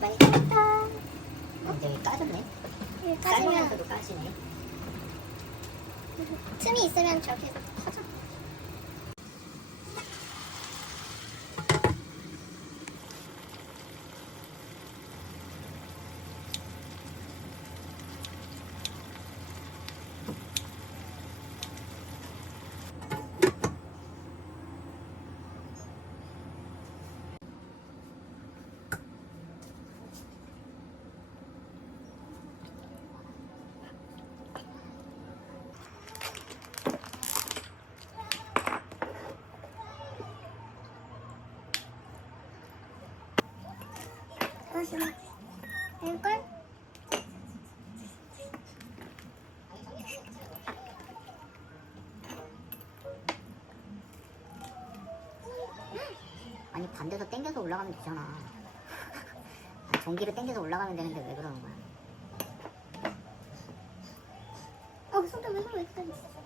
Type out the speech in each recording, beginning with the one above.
많이 탔다. 이제 까졌네. 까지면 까지면서도 까지네. 틈이 있으면 저렇게 터져. 될걸? 아니 반대로 당겨서 올라가면 되잖아. 전기를 당겨서 올라가면 되는데 왜 그러는 거야? 손톱 왜 이렇게 다녔어?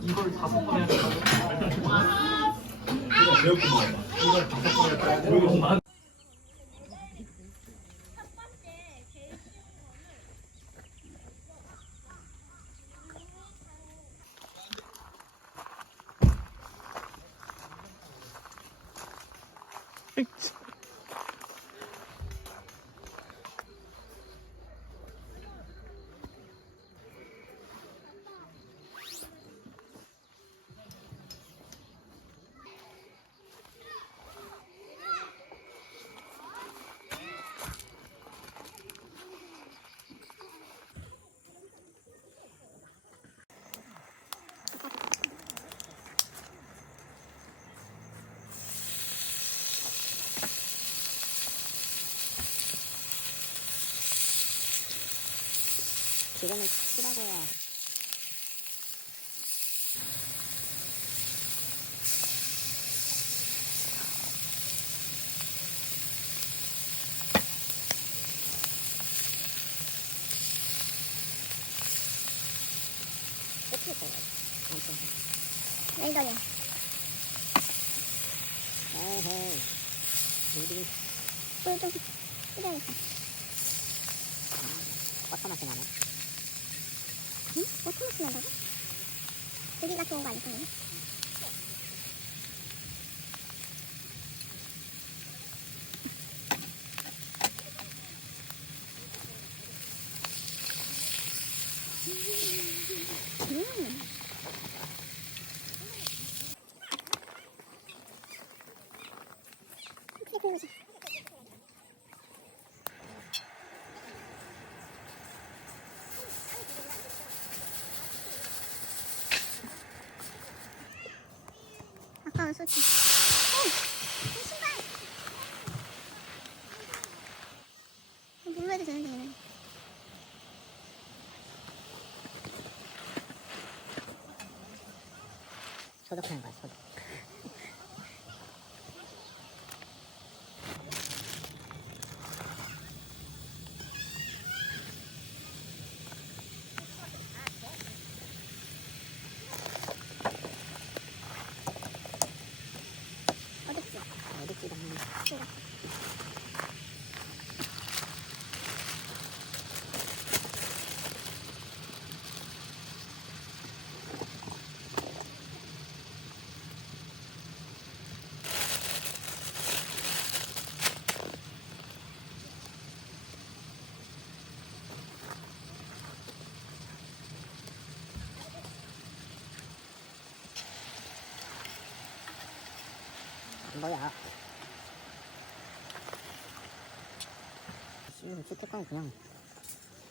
이걸 5번 해야 된다고? 이걸 5번 해야 돼. 기름을 치라고 해야. 끝을 떠야지. 레이더냐? 에헤이. 우리 꿀좀 뿌려야겠다. 버터 맛이 나네. 응? 버터 맛이 난다고? 고기가 좋은 거 아닐까? 아까운 소치. 내 신발! 물로 해도 되는데, 얘는. 소독하는 거야, 소독. 어딨지? 어딨지, 당연히. 이거. 뭐야? 지금 시킬 건 그냥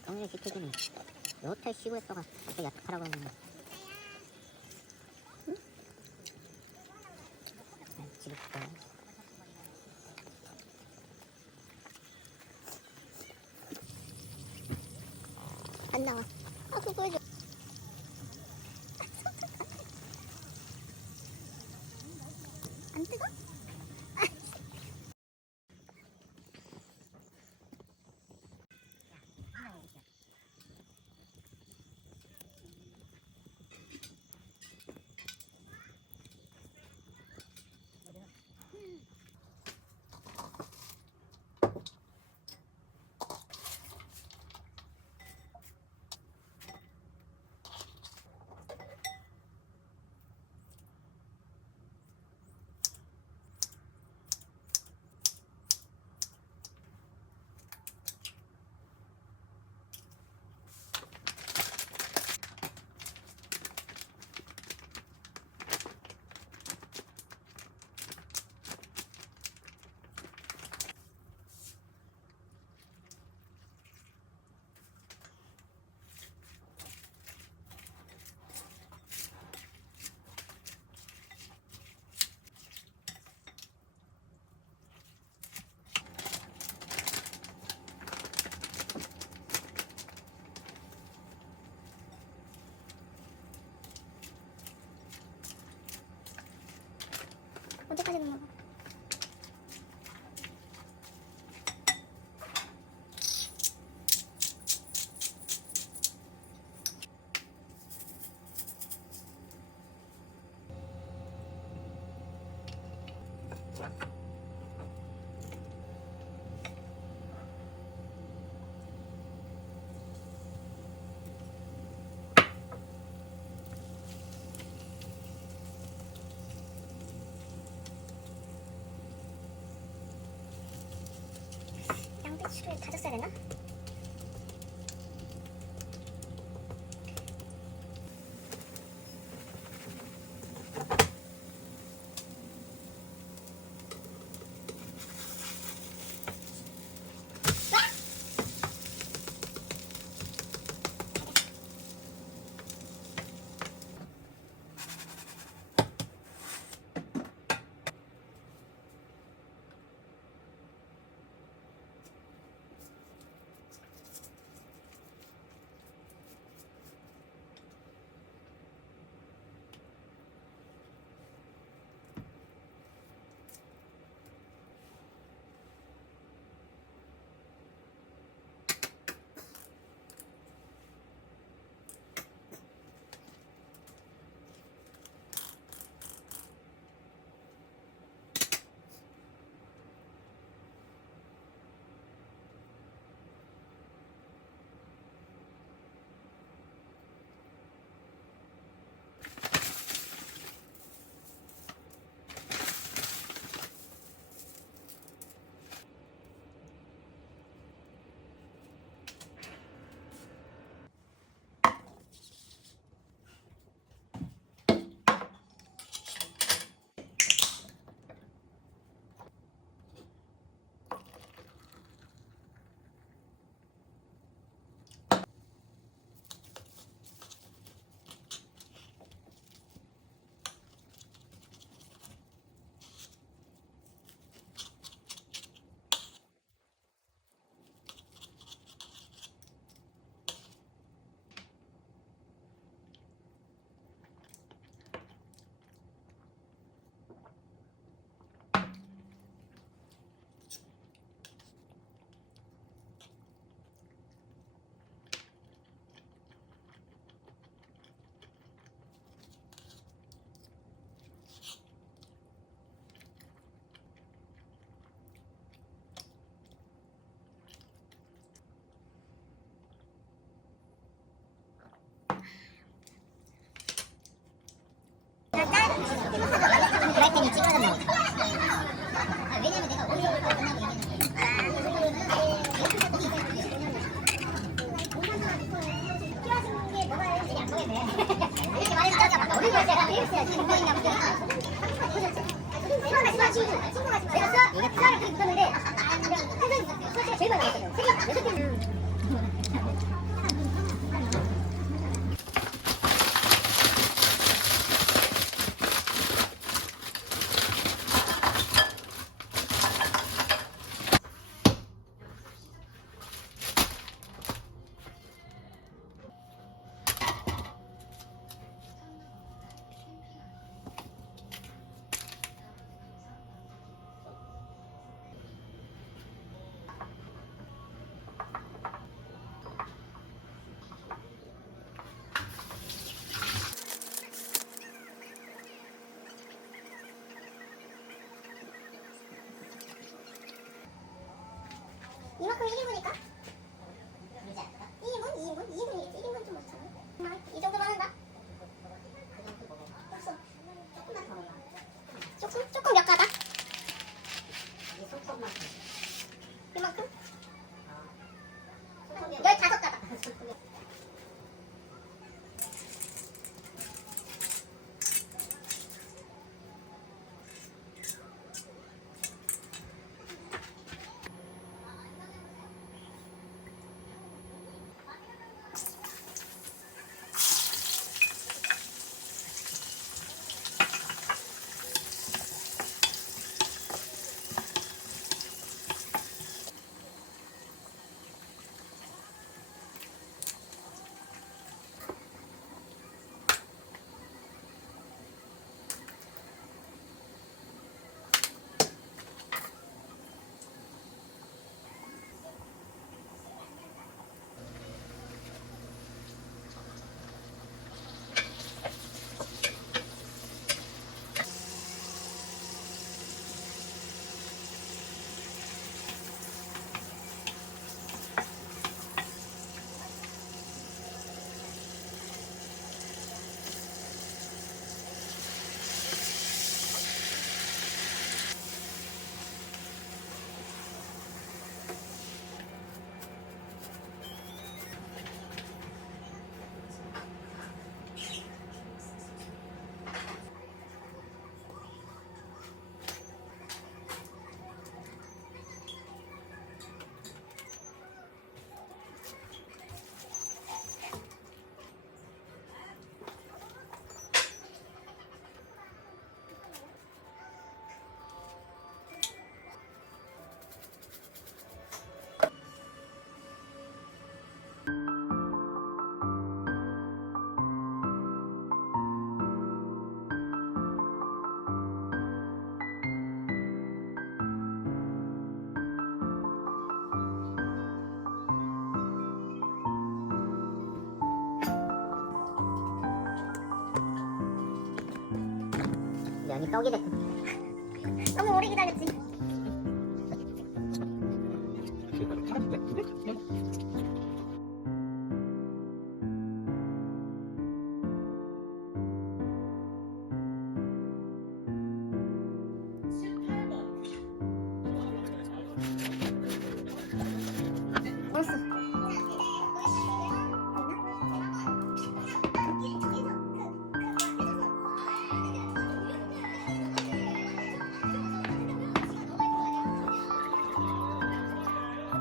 정리 시켜주니 여태 시부했다가 갑자기 약하라고 하면 응? 집에 갈까요? 안 나와. 아, 그거 보여줘. 안 뜨거? 언제까지 넣는 거? 양배추를 다졌어야 되나? 친구가 지금 내가 수아를 그렇게 묻었는데 수아가 제일 많이 나왔거든. 6개는 이만큼 1인분일까? 2인분이겠지. 1인분 좀 많잖아. 이 정도만 한다? 없어. 조금만 더 먹어. 조금 몇 가닥? 이만큼? 15가닥. 면이 떡이 됐군. 너무 오래 기다렸지. 벌써.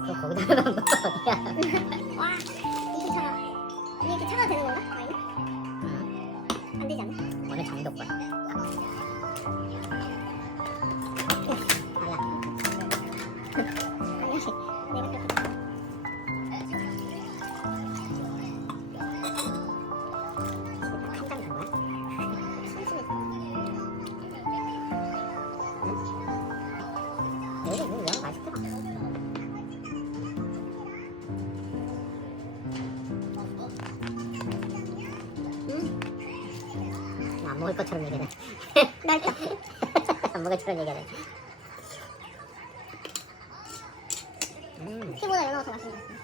또 거기다 넣은 거 어디야? 와, 이게 차가. 이게 차가 되는 건가? 아니? 안 되지 않나? 어느 정도 거야? 달라. 아니, 내가 그렇게. 한장 된 거야? 심심해서. 이거 양 맛있더라. 안 먹을 것처럼 얘기하네. 맛있다. 안 먹을 것처럼 얘기하네. 피보다 연어가 더 맛있는 것 같아.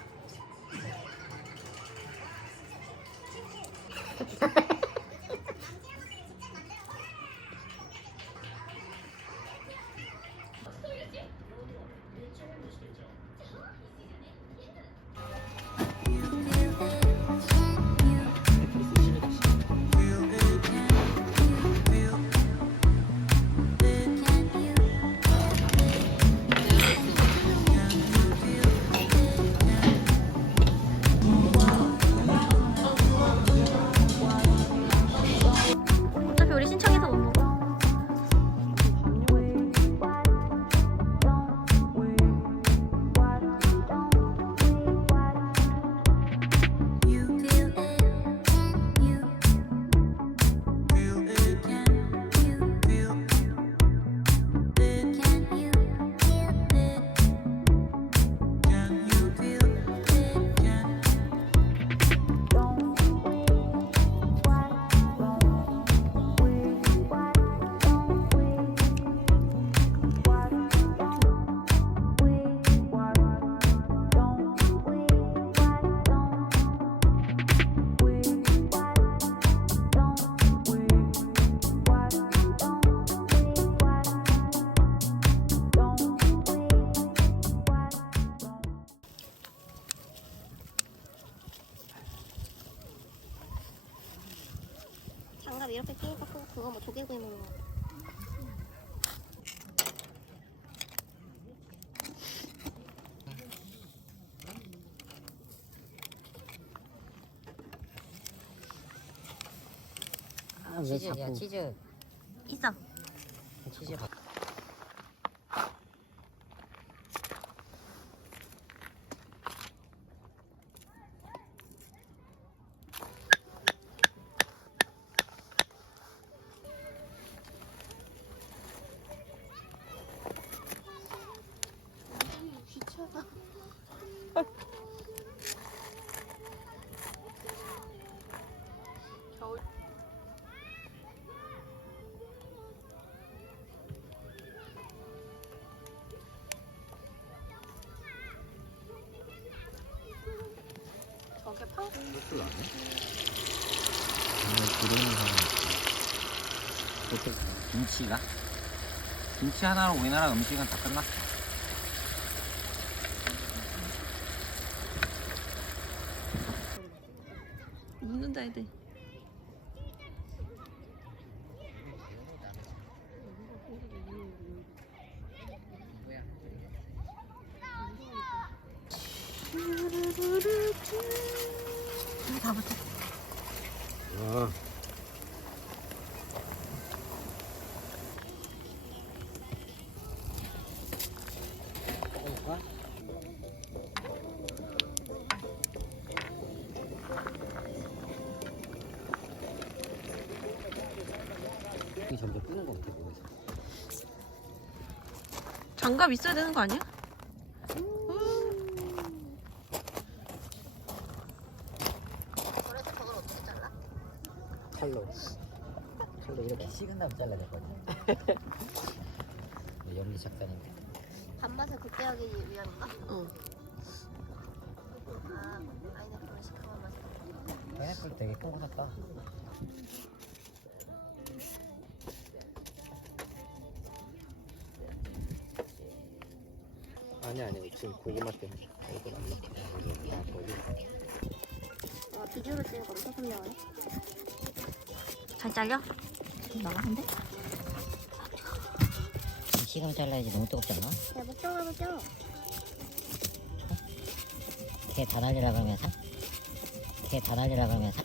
왜 치즈, 야 자꾸 치즈 있어. 치즈 밥. 소스 나네. 정말 들어오는 사람 보통 김치가 김치 하나로 우리나라 음식은 다 끝났어. 먹는다 애들. 다 붙어. 와. 먹어볼까? 이 점점 뜨는 거 같아 보여서. 장갑 있어야 되는 거 아니야? 칼로 이렇게 식은 다음 잘라야 될거든. 연기 작전인데. 단맛을 극대화하기 위함인가? 어. 아, 파인애플을 시큼한 맛이. 파인애플 되게 큰 거 샀다. 아니 지금 고구마 때문에 이거 안 먹게. 와, 비주얼을 찍으니까 엄청 선명하네. 잘 잘려? 나가는데? 식으면 잘라야지. 너무 뜨겁지 않아? 야, 목적으로 보죠. 걔 다 날리라 그러면서? 걔 다 날리라 그러면서?